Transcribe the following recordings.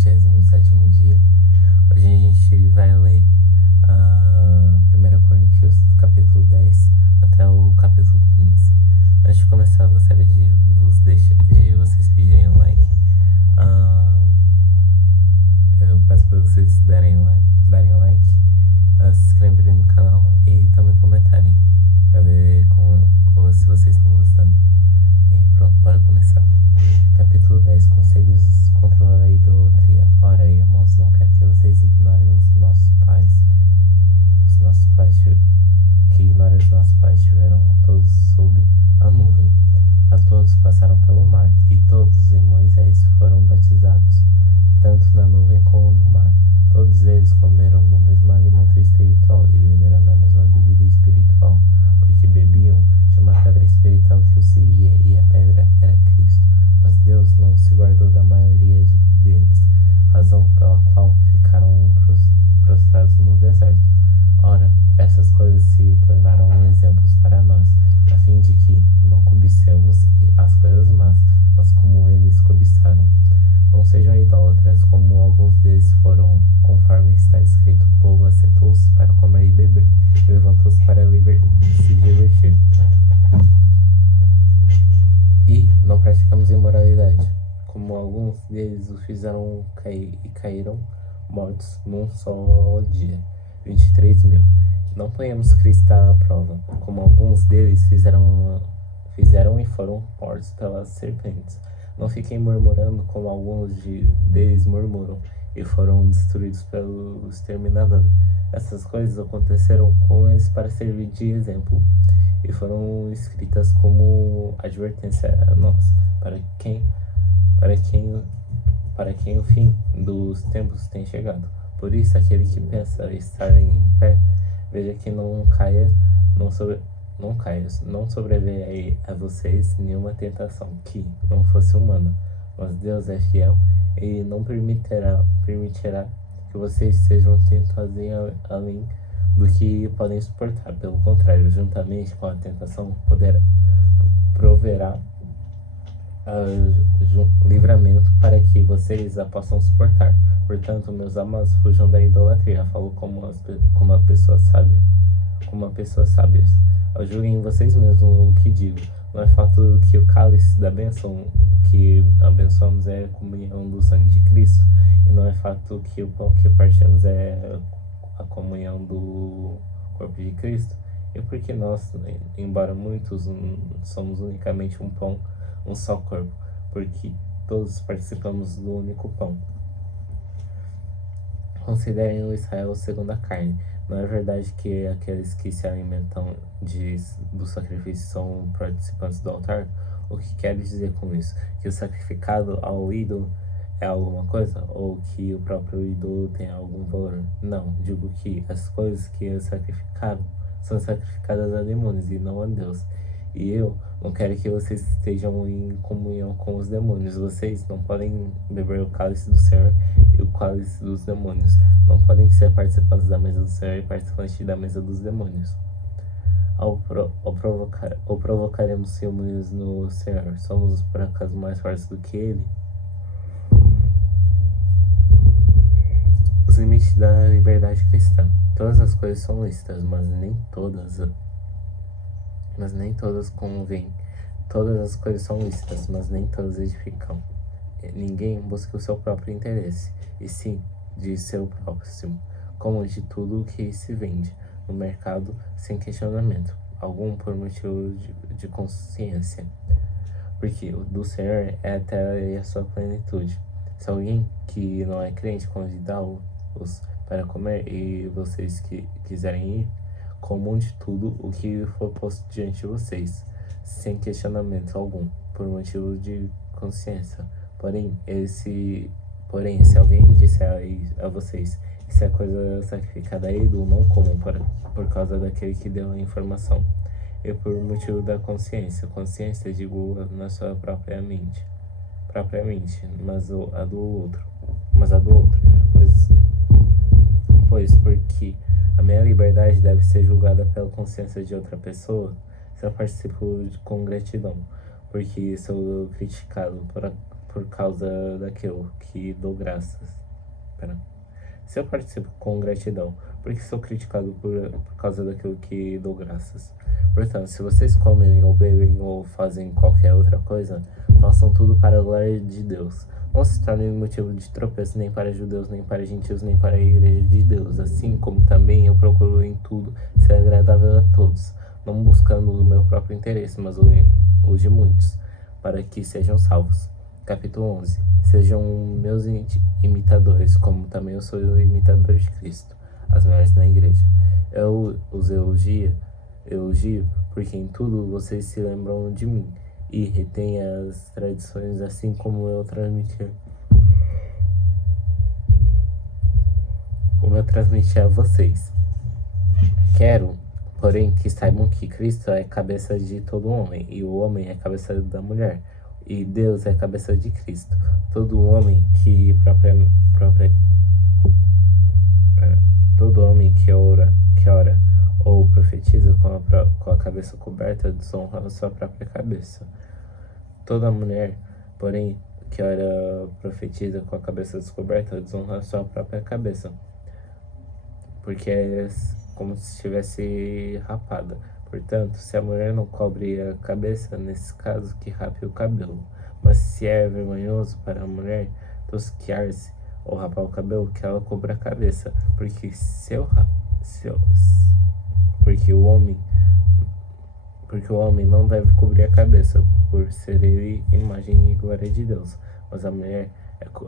27º dia. Hoje a gente vai ler a 1 Coríntios, capítulo 10 até o capítulo 15. Antes de começar, eu gostaria de vocês pedirem um like. Eu peço para vocês darem like, se inscreverem no canal e também comentarem para ver se vocês estão gostando. E pronto, bora começar. Capítulo 10. Conselhos contra a idolatria. Ora, irmãos, não quero que vocês ignorem os nossos pais. Que ignorem os nossos pais estiveram todos sob a nuvem. A todos passaram pelo mar, e todos em Moisés foram batizados, tanto na nuvem como no mar. Todos eles comeram do mesmo alimento espiritual e beberam da mesma bebida espiritual, porque bebiam de uma pedra espiritual que os seguia, e a pedra era Cristo. Mas Deus não se guardou da maioria deles, razão pela qual ficaram prostrados no deserto. Ora, essas coisas se tornaram exemplos para nós, a fim de que não cobicemos as coisas más, mas como eles cobiçaram. Não sejam idólatras, como alguns deles foram, conforme está escrito: o povo assentou-se para comer e beber, e levantou-se para se divertir. E não praticamos imoralidade, como alguns deles o fizeram cair e caíram mortos num só dia, 23.000. Não ponhamos Cristo à prova, como alguns deles fizeram e foram mortos pelas serpentes. Não fiquem murmurando, como alguns deles murmuram e foram destruídos pelo exterminador. Essas coisas aconteceram com eles para servir de exemplo, e foram escritas como advertência a nós, para quem o fim dos tempos tem chegado. Por isso, aquele que pensa estar em pé, veja que não sobreveia a vocês nenhuma tentação que não fosse humana, mas Deus é fiel e não permitirá que vocês sejam tentados além do que podem suportar. Pelo contrário, juntamente com a tentação, proverá livramento para que vocês a possam suportar. Portanto, meus amados, fujam da idolatria. Falo como uma pessoa sábia. Julguem vocês mesmos o que digo. Não é fato que o cálice da bênção que abençoamos é a comunhão do sangue de Cristo, e não é fato que o pão que partimos é a comunhão do corpo de Cristo. E porque nós, embora muitos, somos unicamente um pão, um só corpo, porque todos participamos do único pão. Considerem o Israel segundo a carne. Não é verdade que aqueles que se alimentam do sacrifício são participantes do altar? O que quero dizer com isso? Que o sacrificado ao ídolo é alguma coisa? Ou que o próprio ídolo tem algum valor? Não, digo que as coisas que é sacrificado são sacrificadas a demônios e não a Deus. E eu não quero que vocês estejam em comunhão com os demônios. Vocês não podem beber o cálice do Senhor e o cálice dos demônios. Não podem ser participantes da mesa do Senhor e participantes da mesa dos demônios. Ou provocaremos ciúmes no Senhor? Somos por acaso mais fortes do que Ele? Os limites da liberdade cristã. Todas as coisas são lícitas, mas nem todas convêm. Todas as coisas são lícitas, mas nem todas edificam. Ninguém busca o seu próprio interesse, e sim de seu próximo, como de tudo o que se vende no mercado, sem questionamento algum, por motivo de consciência, porque o do Senhor é a terra e a sua plenitude. Se alguém que não é crente convidá-los para comer, e vocês que quiserem ir, comam de tudo o que for posto diante de vocês, sem questionamento algum, por motivo de consciência. Porém, se alguém disser a vocês: se a coisa sacrificada a ídolo, não comam, por causa daquele que deu a informação, e por motivo da consciência, digo, na sua própria mente, mas a do outro, pois porque a minha liberdade deve ser julgada pela consciência de outra pessoa, se eu participo com gratidão, porque sou criticado por causa daquilo que dou graças. Pera. Se eu participo com gratidão, porque sou criticado por causa daquilo que dou graças. Portanto, se vocês comem ou bebem ou fazem qualquer outra coisa, façam tudo para a glória de Deus. Não se tornem motivo de tropeço nem para judeus, nem para gentios, nem para a igreja de Deus. Assim como também eu procuro em tudo ser agradável a todos, não buscando o meu próprio interesse, mas o de muitos, para que sejam salvos. Capítulo 11. Sejam meus imitadores, como também eu sou o imitador de Cristo. As mulheres na igreja. Eu os elogio porque em tudo vocês se lembram de mim e retêm as tradições assim como eu transmiti a vocês. Quero, porém, que saibam que Cristo é cabeça de todo homem, e o homem é cabeça da mulher, e Deus é cabeça de Cristo. Todo homem que todo homem que ora ou profetiza com a cabeça coberta desonra a sua própria cabeça. Toda mulher, porém, que ora profetiza com a cabeça descoberta desonra a sua própria cabeça, porque é como se estivesse rapada. Portanto, se a mulher não cobre a cabeça, nesse caso que rape o cabelo. Mas se é vergonhoso para a mulher tosquiar-se ou rapar o cabelo, que ela cubra a cabeça, porque o homem não deve cobrir a cabeça, por ser ele imagem e glória de Deus, mas a mulher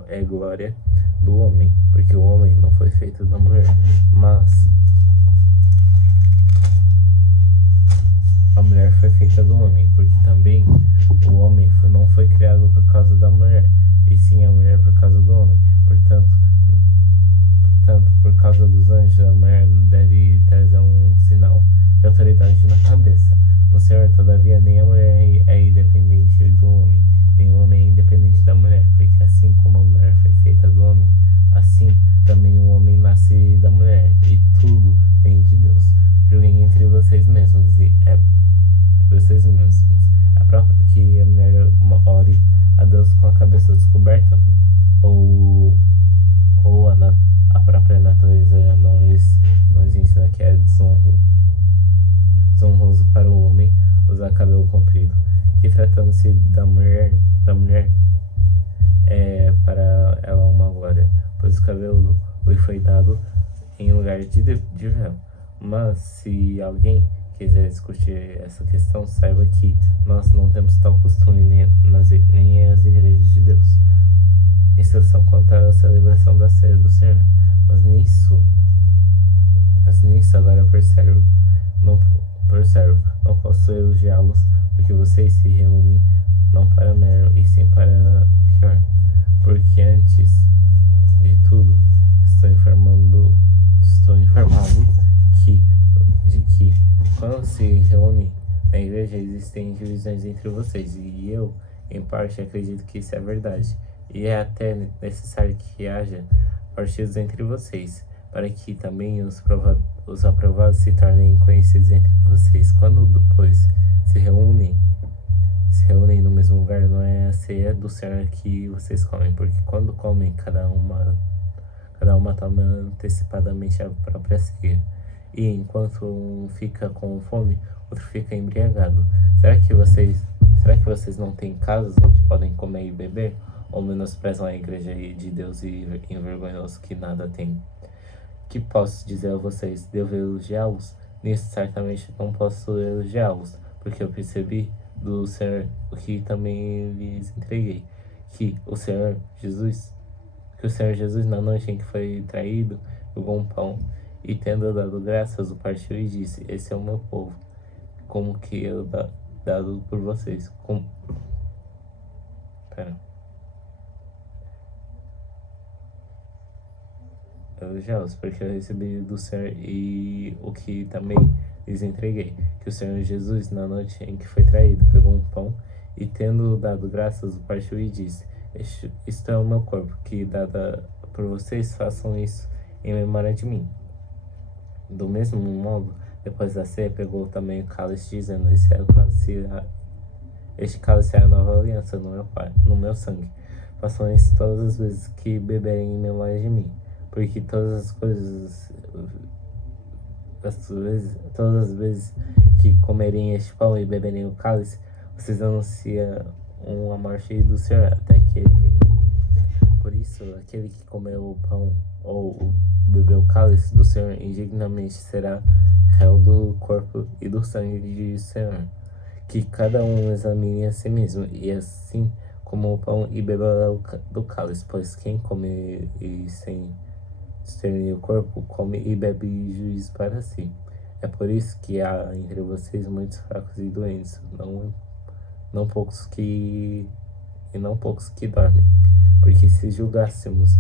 é glória do homem, porque o homem não foi feito da mulher, mas a mulher foi feita do homem, porque também o homem não foi criado por causa da mulher, e sim a mulher por causa do homem. Portanto, por causa dos anjos, a mulher deve trazer um sinal de autoridade na cabeça. No Senhor, todavia, nem a mulher é independente do homem, nem o homem é independente da mulher, porque assim como a mulher foi feita do homem, assim também o homem nasce da mulher, e tudo vem de Deus. Julguem entre vocês mesmos, é próprio que a mulher ore a Deus com a cabeça descoberta, ou a própria natureza nos ensina que é desonroso para o homem usar cabelo comprido, que tratando-se da mulher é para ela uma glória, pois o cabelo lhe foi dado em lugar de véu. Mas se alguém quiser discutir essa questão, saiba que nós não temos tal costume nem em as igrejas de Deus. Instrução quanto à celebração da ceia do Senhor. Mas nisso agora não posso elogiá-los, porque vocês se reúnem não para mero, e sim para pior. Porque antes de tudo, estou informado de que quando se reúnem na igreja existem divisões entre vocês, e eu, em parte, acredito que isso é verdade, e é até necessário que haja partidos entre vocês, para que também os aprovados se tornem conhecidos entre vocês. Quando depois se reúnem no mesmo lugar, não é a ceia do Senhor que vocês comem, porque quando comem, cada uma toma antecipadamente a própria ceia, e enquanto um fica com fome, outro fica embriagado. Será que vocês não têm casas onde podem comer e beber? Ou menosprezam a igreja de Deus e envergonhosos que nada tem? Que posso dizer a vocês? Devo elogiá-los? Nisso certamente não posso elogiá-los, porque eu percebi do Senhor o que também lhes entreguei, que o Senhor Jesus, na noite em que foi traído, pegou um pão e, tendo dado graças, o partiu e disse: esse é o meu povo, como que eu dado por vocês. Elogiá-los, porque eu recebi do Senhor e o que também lhes entreguei, que o Senhor Jesus, na noite em que foi traído, pegou um pão e, tendo dado graças, o partiu e disse: isto é o meu corpo, que dada por vocês, façam isso em memória de mim. Do mesmo modo, depois da ceia, pegou também o cálice, dizendo: este cálice é a nova aliança no meu sangue. Façam isso todas as vezes que beberem em memória de mim, porque todas as vezes que comerem este pão e beberem o cálice, vocês anunciam a morte do Senhor até que ele venha. Por isso, aquele que comer o pão ou beber o cálice do Senhor indignamente será réu do corpo e do sangue de Senhor. Que cada um examine a si mesmo, e assim coma o pão e beba do cálice, pois quem come e sem discernir o corpo, come e bebe juízo para si. É por isso que há entre vocês muitos fracos e doentes, não poucos que dormem. Porque se julgássemos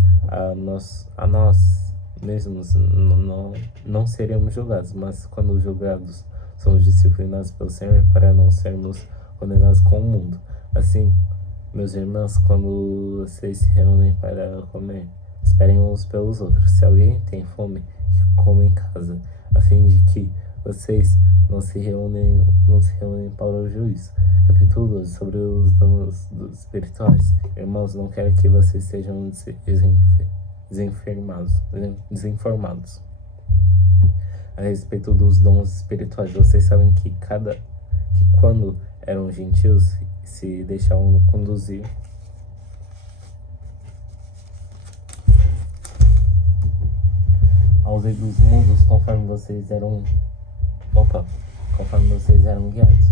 a nós mesmos, não seremos julgados, mas quando julgados, somos disciplinados pelo Senhor para não sermos condenados com o mundo. Assim, meus irmãos, quando vocês se reúnem para comer, esperem uns pelos outros. Se alguém tem fome, que coma em casa, a fim de que vocês não se reúnem para o juízo. Capítulo 12, sobre os danos espirituais. Irmãos, não quero que vocês sejam desinformados a respeito dos dons espirituais. Vocês sabem que quando eram gentios, se deixavam conduzir aos dos mundos conforme vocês eram guiados.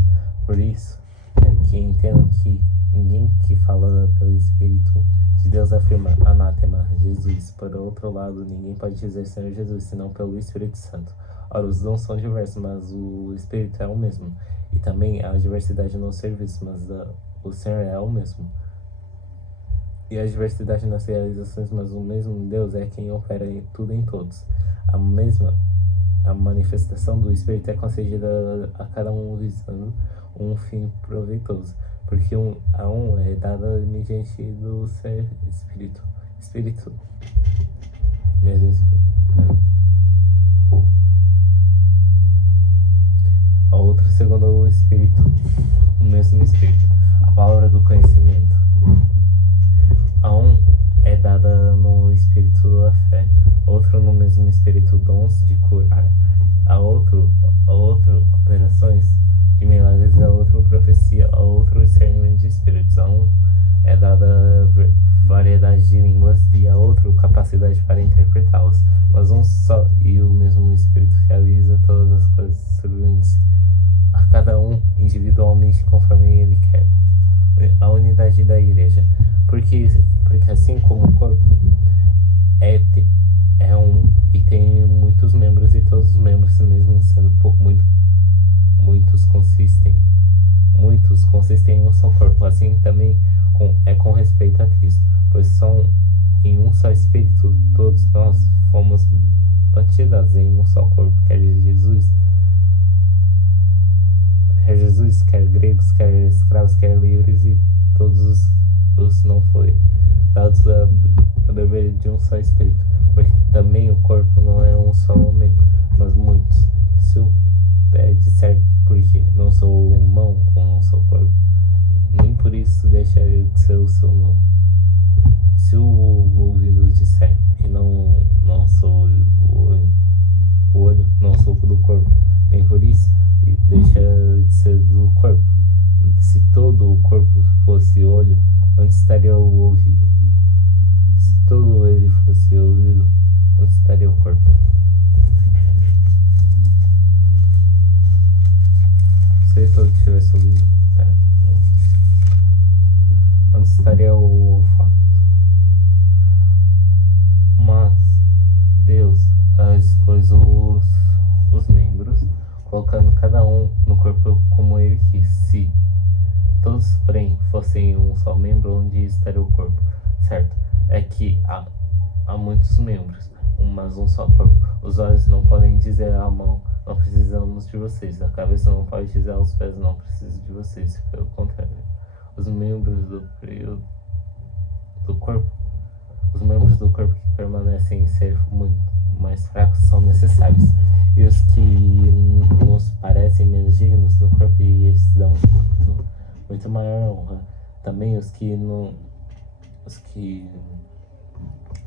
Por isso, quero que entendam que ninguém que fala pelo Espírito de Deus afirma anátema Jesus. Por outro lado, ninguém pode dizer Senhor Jesus senão pelo Espírito Santo. Ora, os dons são diversos, mas o Espírito é o mesmo. E também há diversidade no serviço, mas o Senhor é o mesmo. E a diversidade nas realizações, mas o mesmo Deus é quem opera tudo em todos. A manifestação do Espírito é concedida a cada um visando um fim proveitoso, porque a um é dada mediante do ser Espírito mesmo Espírito. A outra segundo o Espírito, o mesmo Espírito. A palavra do conhecimento. A um é dada no Espírito a fé, outro no mesmo Espírito dons de curar, a outro operações de milagres, a outro profecia, a outro discernimento de espíritos, a um é dada variedade de línguas e a outro capacidade para interpretá-las, mas um só e o mesmo Espírito realiza todas as coisas, distribuindo-se a cada um individualmente conforme ele quer. A unidade da igreja, porque assim como o corpo é um e tem muitos membros, e todos os membros, mesmo sendo muitos consistem em um só corpo, assim também com respeito a Cristo, pois são em um só Espírito todos nós fomos batizados em um só corpo, quer Jesus, quer gregos, quer escravos, quer livres, e todos os não foi dados a beber de um só Espírito, porque também o corpo não é um só membro, mas muitos. Se o pé disser porque não sou mão ou não sou corpo, nem por isso deixaria de ser o seu nome. Se o ouvido disser que não sou o olho não sou do corpo, nem por isso deixa de ser do corpo. Se todo o corpo fosse olho, onde estaria o ouvido? Se todo ele fosse ouvido, onde estaria o corpo? Se ele todo tivesse ouvido, onde estaria o olfato? Mas Deus expôs os membros, colocando cada um no corpo como ele quis. Se todos, porém, fossem um só membro, onde estaria o corpo? Certo, é que há muitos membros, mas um só corpo. Os olhos não podem dizer à mão, não precisamos de vocês. A cabeça não pode dizer aos pés, não preciso de vocês. Pelo contrário, os membros do corpo que permanecem ser muito mais fracos são necessários, e os que nos parecem menos dignos do corpo, e esses dão muito maior honra. Também os que os que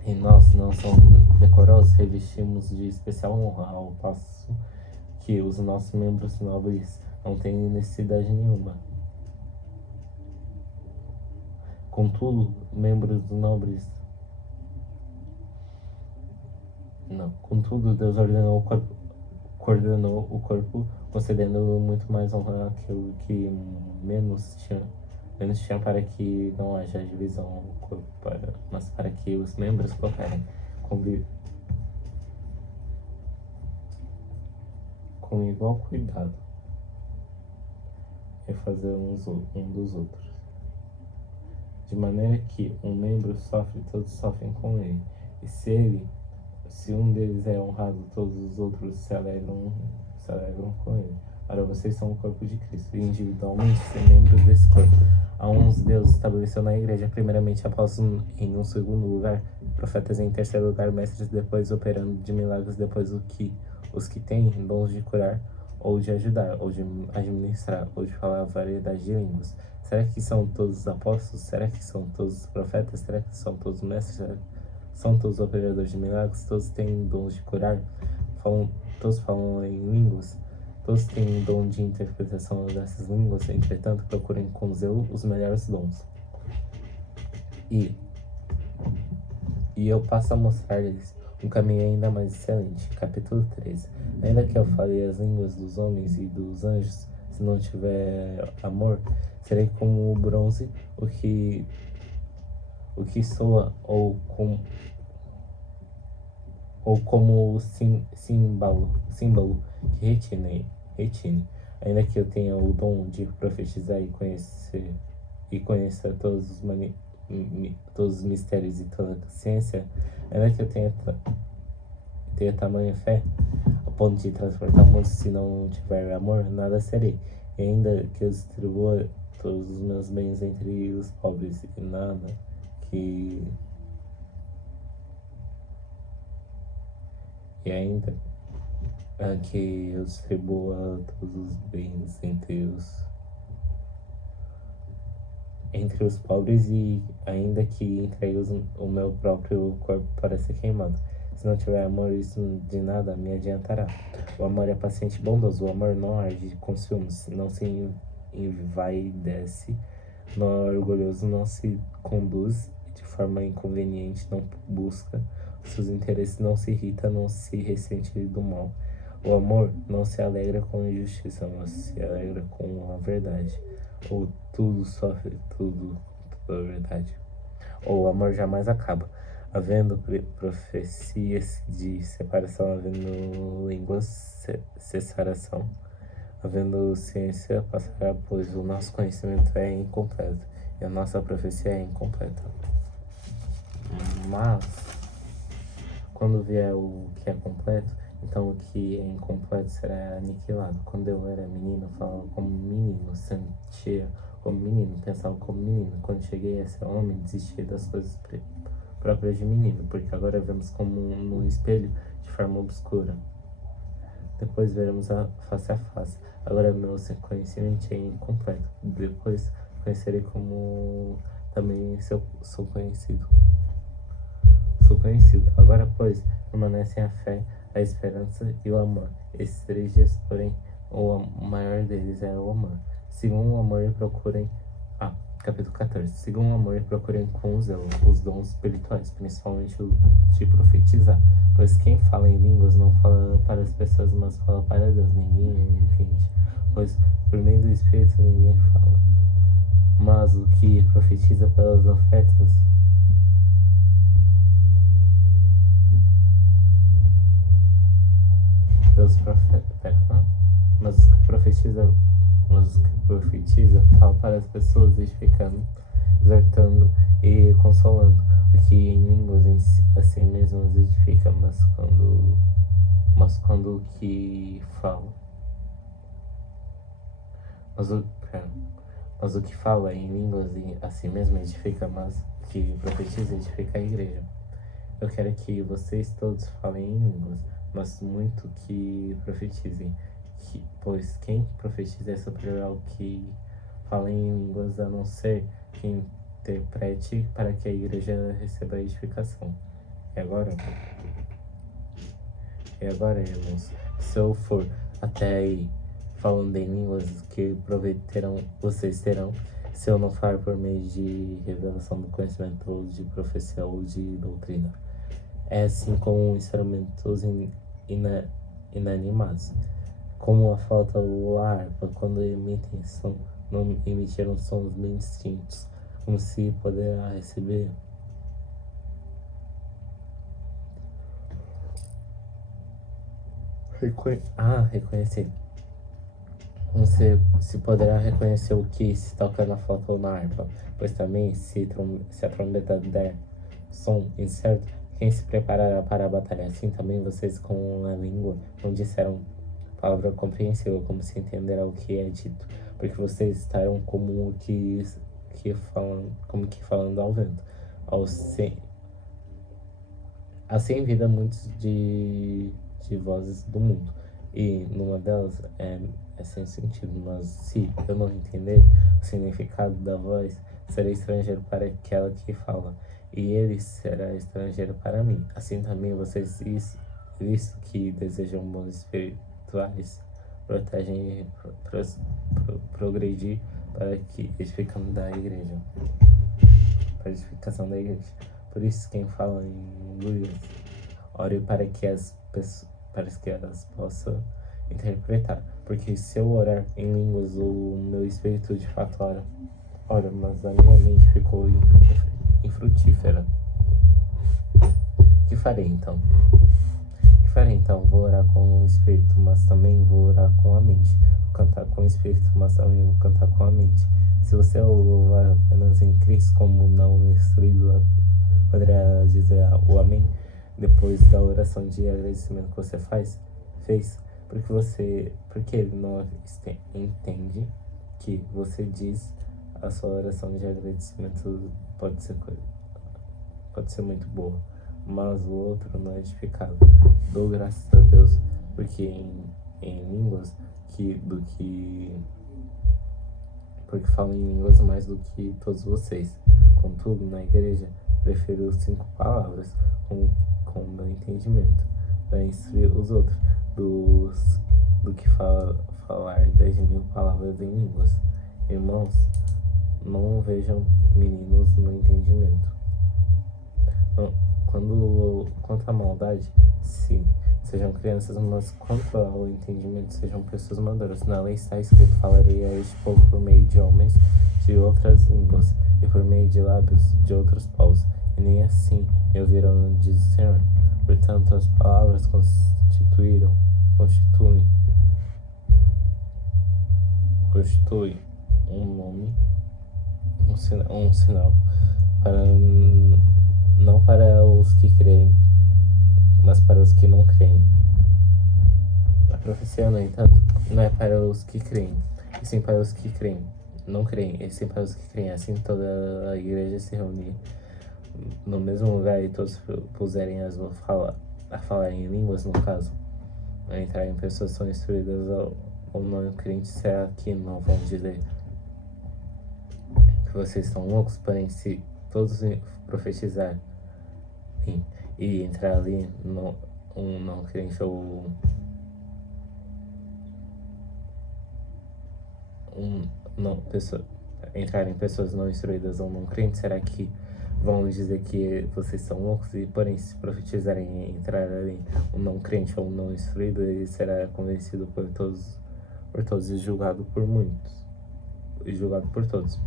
em nós não são decorosos, revestimos de especial honra, ao passo que os nossos membros nobres não têm necessidade nenhuma. Contudo, membros nobres. Não. Contudo, Deus coordenou o corpo, concedendo muito mais honra àquilo que menos tinha, para que não haja divisão no corpo, mas para que os membros cooperem com igual cuidado e fazer um dos outros. De maneira que um membro sofre, todos sofrem com ele. E se um deles é honrado, todos os outros se alegram com ele. Ora, vocês são o corpo de Cristo, e individualmente ser membros desse corpo. A uns Deus estabeleceu na igreja, primeiramente apóstolos em um segundo lugar, profetas em terceiro lugar, mestres depois, operando de milagres depois os que têm dons de curar, ou de ajudar, ou de administrar, ou de falar variedade de línguas. Será que são todos os apóstolos? Será que são todos os profetas? Será que são todos os mestres? São todos operadores de milagres? Todos têm dons de curar? Todos falam em línguas? Todos têm dom de interpretação dessas línguas? Entretanto, procurem com zelo os melhores dons. E eu passo a mostrar-lhes um caminho ainda mais excelente. Capítulo 13. Ainda que eu fale as línguas dos homens e dos anjos, se não tiver amor, serei como o bronze, o que soa, ou como o símbolo que retine. Ainda que eu tenha o dom de profetizar e conhecer todos os mistérios e toda a ciência, ainda que eu tenha tamanha fé, a ponto de transportar muitos, se não tiver amor, nada serei. E ainda que eu distribua todos os meus bens entre os pobres, e nada que... E ainda que eu distribua todos os bens entre os pobres, e ainda que entregue o meu próprio corpo para ser queimado. Se não tiver amor, isso de nada me adiantará. O amor é paciente e bondoso. O amor não arde com ciúmes, não se envaidece, não é orgulhoso, não se conduz de forma inconveniente, não busca seus interesses, não se irrita, não se ressente do mal. O amor não se alegra com a injustiça, mas se alegra com a verdade. Ou tudo sofre, tudo a verdade. Ou o amor jamais acaba. Havendo profecias de separação, havendo línguas, cessação, havendo ciência, passará, pois o nosso conhecimento é incompleto e a nossa profecia é incompleta. Mas, quando vier o que é completo, então o que é incompleto será aniquilado. Quando eu era menino, falava como menino, sentia como menino, pensava como menino. Quando cheguei a ser homem, desistia das coisas próprias de menino, porque agora vemos como no espelho, de forma obscura. Depois veremos face a face. Agora meu conhecimento é incompleto. Depois conhecerei como também sou conhecido. Agora, pois, permanecem a fé, a esperança e o amor. Esses 3 dias, porém, o maior deles é o amor. Segundo o amor, procurem... Capítulo 14. Sigam o amor e procurem com zelo os dons espirituais, principalmente o de profetizar. Pois quem fala em línguas não fala para as pessoas, mas fala para Deus. Ninguém entende. Pois por meio do Espírito ninguém fala. Mas o que profetiza pelas ofertas dos profetas, mas os que profetiza fala para as pessoas, edificando, exortando e consolando, o que em línguas assim mesmas edifica, mas quando o que fala, mas o que fala em línguas assim mesmo edifica, mas que profetiza edifica a igreja. Eu quero que vocês todos falem em línguas, mas muito que profetizem, pois quem profetiza é superior ao que fala em línguas, a não ser quem interprete para que a igreja receba a edificação. E agora, irmãos, se eu for até aí falando em línguas que prometerão, vocês terão, se eu não falar por meio de revelação do conhecimento, ou de profecia, ou de doutrina. É assim como instrumentos inanimados, como a flauta ou a harpa, quando não emitiram sons bem distintos, como se poderá receber reconhecer. Se poderá reconhecer o que se toca na flauta ou na harpa, pois também se a trombeta der som incerto, quem se preparará para a batalha? Assim também vocês com a língua não disseram palavra compreensível, como se entenderá o que é dito, porque vocês estarão como que falando ao vento, assim vida muitos de vozes do mundo, e numa delas é sem sentido, mas se eu não entender o significado da voz, serei estrangeiro para aquela que fala, e ele será estrangeiro para mim. Assim também vocês, visto que desejam bons espirituais, protegem e progredir para que edificação da igreja. Por isso, quem fala em línguas, ore para que elas possam interpretar, porque se eu orar em línguas, o meu espírito de fato ora, mas a minha mente ficou infrutífera. Que farei então? Vou orar com o espírito, mas também vou orar com a mente. Vou cantar com o espírito, mas também vou cantar com a mente. Se você louvar apenas em Cristo, como não instruído, poderá dizer o amém depois da oração de agradecimento que você fez, porque ele não entende que você diz a sua oração de agradecimento pode ser muito boa, mas o outro não é edificado. Dou graças a Deus, porque em línguas porque falo em línguas mais do que todos vocês. Contudo, na igreja, prefiro 5 palavras com o meu entendimento, para instruir os outros, do que falar 10.000 palavras em línguas. Irmãos, não vejam meninos no entendimento. Quanto à maldade, sim, sejam crianças, mas quanto ao entendimento, sejam pessoas maduras. Na lei está escrito: falarei a este povo por meio de homens de outras línguas e por meio de lábios de outros povos, e nem assim me ouvirão, diz o Senhor. Portanto, as palavras constituem um nome, um sinal não para os que creem, mas para os que não creem. A profecia, no entanto, não é para os que creem, e sim para os que não creem, e sim para os que creem. Assim toda a igreja se reunir no mesmo lugar e todos puserem a falar em línguas, no caso, a entrar em pessoas que são instruídas ou não crentes, será que não vão dizer que vocês estão loucos? Porém, se todos profetizarem e entrar ali um não crente ou entrarem pessoas não instruídas ou não crentes, será que vão dizer que vocês são loucos? E porém, se profetizarem e entrar ali um não crente ou um não instruído, ele será convencido por todos e julgado por muitos, e julgado por todos.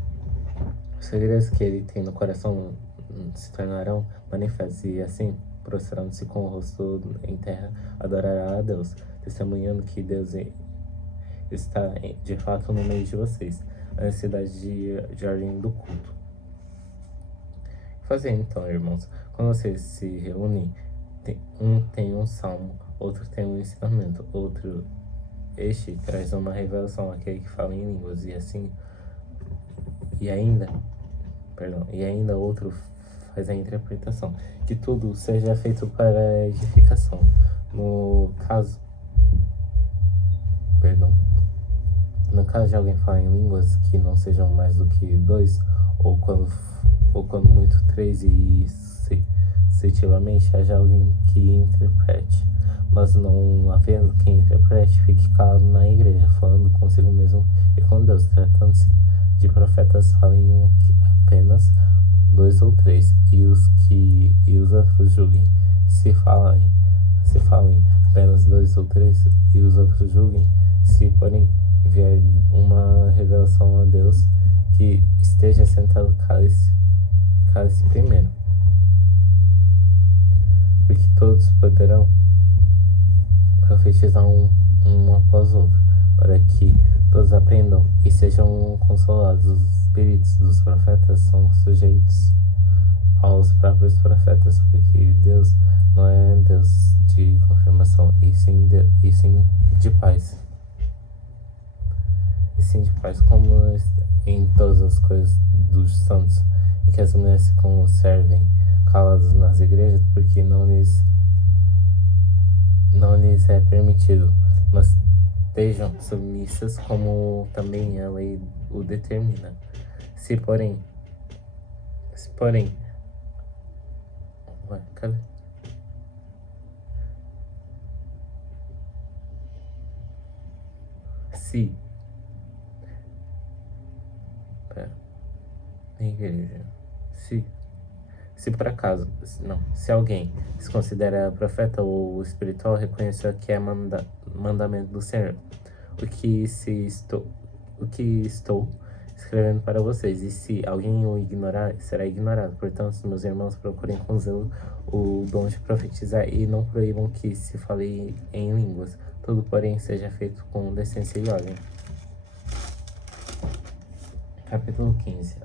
Os segredos que ele tem no coração se tornarão manifestos, e assim, prostrando-se com o rosto em terra, adorará a Deus, testemunhando que Deus está de fato no meio de vocês. A necessidade de ordem do culto. Fazer então, irmãos, quando vocês se reúnem, um tem um salmo, outro tem um ensinamento, este traz uma revelação, aquele que fala em línguas, e ainda outro faz a interpretação. Que tudo seja feito para edificação. No caso de alguém falar em línguas que não sejam mais do que 2 ou quando muito três e sucessivamente haja alguém que interprete. Mas não havendo quem interprete, fique calado na igreja, falando consigo mesmo e com Deus. Tratando-se de profetas, falem apenas 2 ou 3, e os outros julguem. Se falem apenas 2 ou 3, e os outros julguem. Se, porém, vier uma revelação a Deus, que esteja sentado, cale-se primeiro. Porque todos poderão profetizar um após outro, para que todos aprendam e sejam consolados. Os espíritos dos profetas são sujeitos aos próprios profetas, porque Deus não é Deus de confirmação, e sim de paz. E sim de paz, como em todas as coisas dos santos, em que as mulheres se conservem caladas nas igrejas, porque não lhes é permitido, mas estejam submissas, como também a lei o determina. Se porém, ué, cadê? Igreja. Se por acaso, se alguém se considera profeta ou espiritual, reconheça que é mandamento do Senhor, o que estou escrevendo para vocês. E se alguém o ignorar, será ignorado. Portanto, meus irmãos, procurem com zelo o dom de profetizar e não proíbam que se fale em línguas. Tudo, porém, seja feito com decência e ordem. Capítulo 15.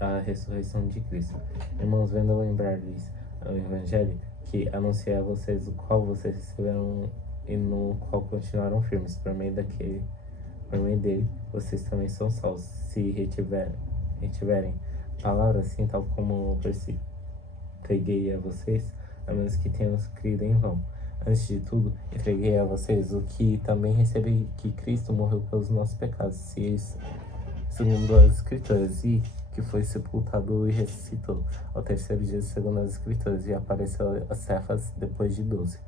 A ressurreição de Cristo. Irmãos, vendo lembrar-lhes o Evangelho que anunciei a vocês, o qual vocês receberam e no qual continuaram firmes, por meio dele, vocês também são salvos, se retiverem a palavra assim, tal como preguei a vocês, a menos que tenham crido em vão. Antes de tudo, entreguei a vocês o que também recebi, que Cristo morreu pelos nossos pecados, segundo as Escrituras, e que foi sepultado e ressuscitou ao terceiro dia, segundo as Escrituras, e apareceu a Cefas depois de 12.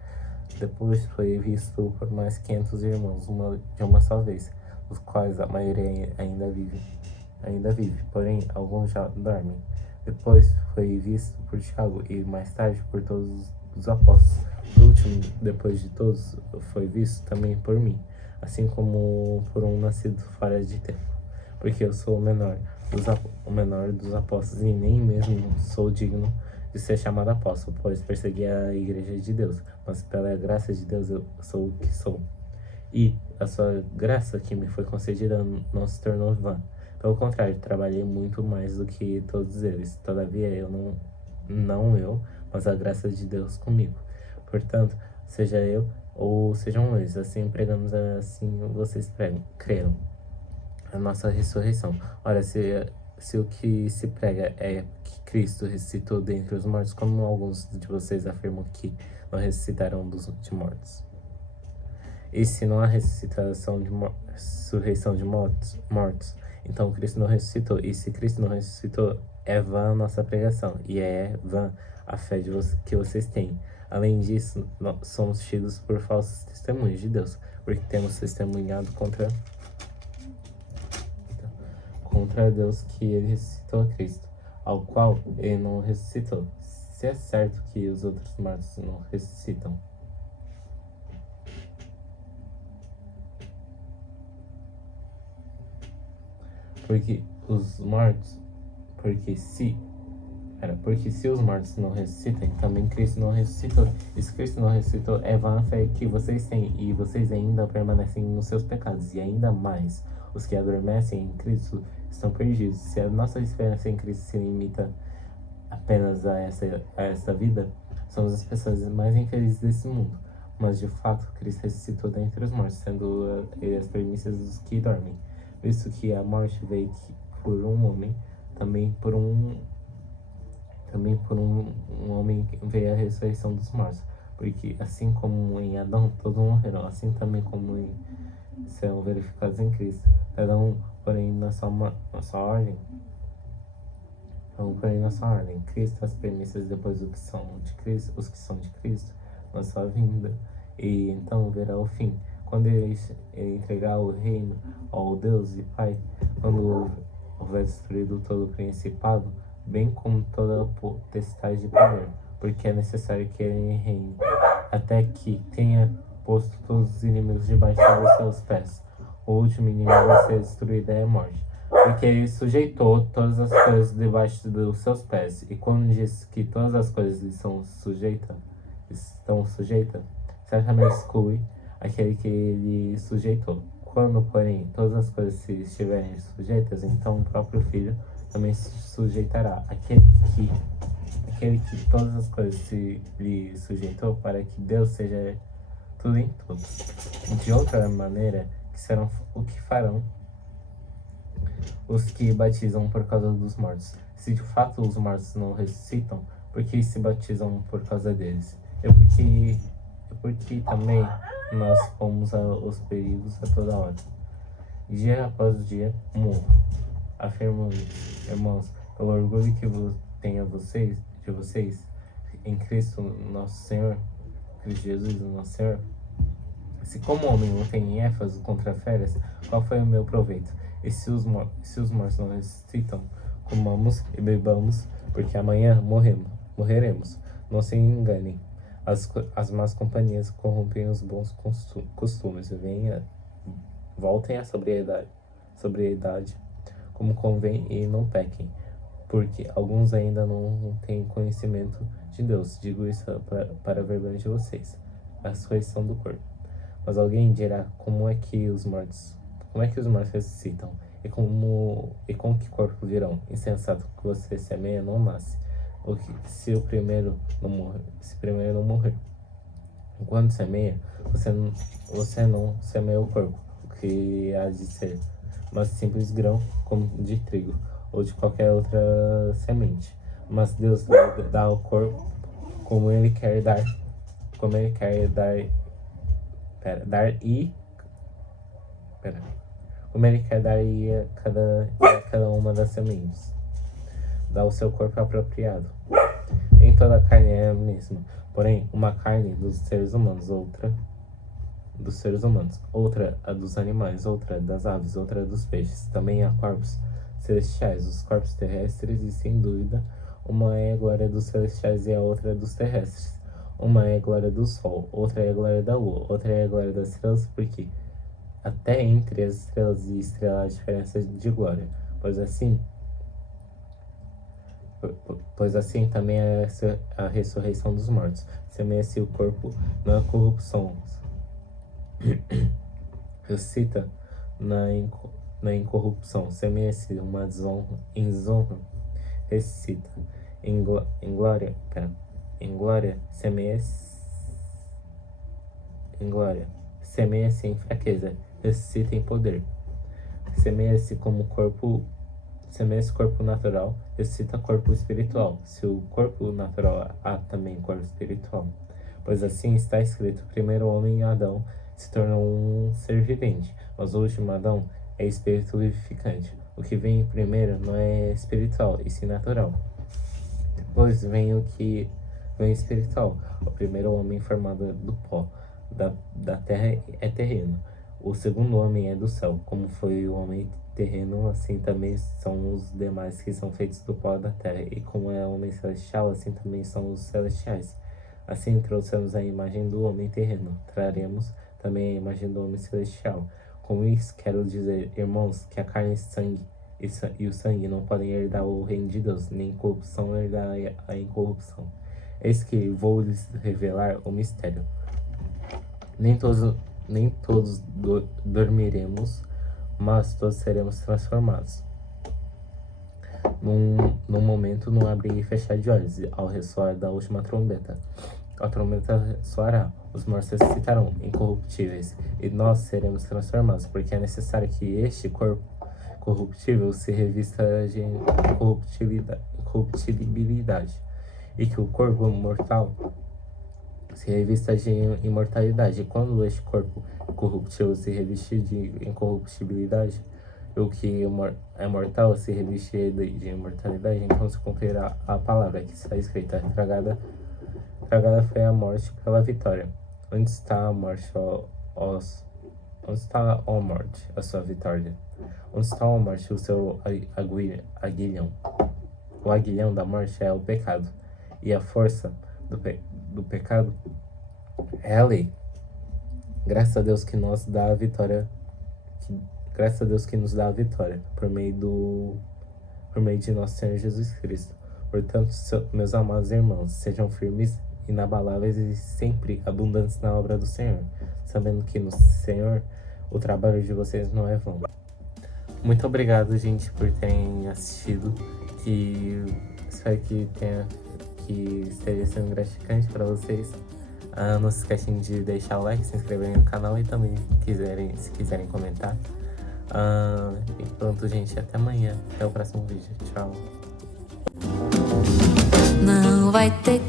Depois foi visto por mais 500 irmãos, de uma só vez, os quais a maioria ainda vive, porém alguns já dormem. Depois foi visto por Tiago, e mais tarde por todos os apóstolos. Por último, depois de todos, foi visto também por mim, assim como por um nascido fora de tempo. Porque eu sou o menor dos apóstolos, e nem mesmo sou digno de ser chamado apóstolo, pois persegui a igreja de Deus. Mas pela graça de Deus eu sou o que sou. E a sua graça que me foi concedida não se tornou vã. Pelo contrário, trabalhei muito mais do que todos eles. Todavia, não eu, mas a graça de Deus comigo. Portanto, seja eu ou sejam eles, assim pregamos, assim vocês creram. A nossa ressurreição. Ora, se o que se prega é que Cristo ressuscitou dentre os mortos, como alguns de vocês afirmam que não ressuscitarão de mortos? E se não há ressurreição de mortos, então Cristo não ressuscitou. E se Cristo não ressuscitou, é vã a nossa pregação, e é vã a fé que vocês têm. Além disso, nós somos tidos por falsos testemunhos de Deus, porque temos testemunhado contra Deus que ele ressuscitou a Cristo, ao qual ele não ressuscitou. Se é certo que os outros mortos não ressuscitam. Porque se os mortos não ressuscitam, também Cristo não ressuscitou. E se Cristo não ressuscitou, é vã a fé que vocês têm, e vocês ainda permanecem nos seus pecados. E ainda mais, os que adormecem em Cristo estão perdidos. Se a nossa esperança em Cristo se limita apenas a esta vida, somos as pessoas mais infelizes desse mundo. Mas de fato, Cristo ressuscitou dentre os mortos, sendo ele as primícias dos que dormem. Visto que a morte veio por um homem, também por um homem veio a ressurreição dos mortos. Porque assim como em Adão todos morreram, assim também como serão verificados em Cristo. Cada um, porém, na sua ordem. porém nessa ordem: Cristo, as premissas, depois os que são de Cristo, na sua vinda, e então verá o fim, quando ele entregar o reino ao Deus e Pai, quando houver destruído todo o principado, bem como toda a potestade de poder, porque é necessário que ele reine, até que tenha posto todos os inimigos debaixo dos seus pés. O último inimigo a ser destruído é a morte, porque ele sujeitou todas as coisas debaixo dos seus pés. E quando diz que todas as coisas lhe estão sujeitas, certamente exclui aquele que ele sujeitou. Quando, porém, todas as coisas se estiverem sujeitas, então o próprio Filho também se sujeitará. Aquele que todas as coisas se lhe sujeitou, para que Deus seja tudo em todos. De outra maneira, que serão o que farão os que batizam por causa dos mortos. Se de fato os mortos não ressuscitam, por que se batizam por causa deles? Porque também nós fomos os perigos a toda hora. Dia após dia, morro, afirmando, irmãos, pelo orgulho que tenho de vocês, em Cristo nosso Senhor, Cristo Jesus nosso Senhor. Se como homem não tem énfase contra feras, qual foi o meu proveito? E se os mortos não ressuscitam, comamos e bebamos, porque amanhã morreremos. Não se enganem. As más companhias corrompem os bons costumes. Voltem à sobriedade, como convém, e não pequem, porque alguns ainda não têm conhecimento de Deus. Digo isso para a vergonha de vocês. A ressurreição do corpo. Mas alguém dirá: como é que os mortos ressuscitam? E com que corpo virão? Insensato, que você semeia não nasce. Se primeiro não morrer. Quando semeia, você não semeia o corpo, o que há de ser, mas simples grão, como de trigo, ou de qualquer outra semente. Mas Deus dá ao corpo como Ele quer dar, como Ele quer dar a cada uma das sementes. Dá o seu corpo apropriado. Nem toda a carne é a mesma, porém uma carne dos seres humanos, outra a dos animais, outra das aves, outra dos peixes. Também há corpos celestiais, os corpos terrestres, e sem dúvida uma é a glória dos celestiais e a outra é dos terrestres. Uma é a glória do sol, outra é a glória da lua, outra é a glória das estrelas, porque até entre as estrelas e estrelas há diferença de glória, pois assim também é a ressurreição dos mortos. Semeia-se o corpo na corrupção, ressuscita na incorrupção. Semeia-se uma desonra, ressuscita em glória. Em glória, semeia-se em fraqueza, ressuscita em poder. Semeia-se corpo natural, ressuscita corpo espiritual. Se o corpo natural, há também corpo espiritual. Pois assim está escrito: primeiro o homem, Adão, se tornou um ser vivente, mas o último Adão é espírito vivificante. O que vem primeiro não é espiritual, e sim natural. Depois vem o que vem espiritual. O primeiro homem formado do pó da terra é terreno. O segundo homem é do céu. Como foi o homem terreno, assim também são os demais que são feitos do pó da terra. E como é o homem celestial, assim também são os celestiais. Assim trouxemos a imagem do homem terreno, traremos também a imagem do homem celestial. Com isso quero dizer, irmãos, que a carne e o sangue não podem herdar o reino de Deus, nem corrupção herdar a incorrupção. Eis que vou lhes revelar o mistério. Nem todos dormiremos, mas todos seremos transformados. Num momento, num abrir e fechar de olhos, ao ressoar da última trombeta. A trombeta soará, os mortos ressuscitarão incorruptíveis, e nós seremos transformados, porque é necessário que este corpo corruptível se revista de incorruptibilidade, e que o corpo mortal se revista de imortalidade. E quando este corpo corruptível se revestir de incorruptibilidade, o que é mortal se revestir de imortalidade, então se cumprir a palavra que está escrita. Tragada foi a morte pela vitória. Onde está a morte, onde está, ó morte, a sua vitória? Onde está, ó morte, o seu aguilhão? O aguilhão da morte é o pecado, e a força do pecado é a lei. Graças a Deus que nos dá a vitória, graças a Deus que nos dá a vitória por meio de nosso Senhor Jesus Cristo. Portanto, meus amados irmãos, sejam firmes, inabaláveis e sempre abundantes na obra do Senhor, sabendo que no Senhor o trabalho de vocês não é vão. Muito obrigado, gente, por terem assistido, que espero que esteja sendo gratificante para vocês. Não se esquecem de deixar o like, se inscreverem no canal e também se quiserem comentar. E pronto, gente, até amanhã, até o próximo vídeo, tchau. Não vai ter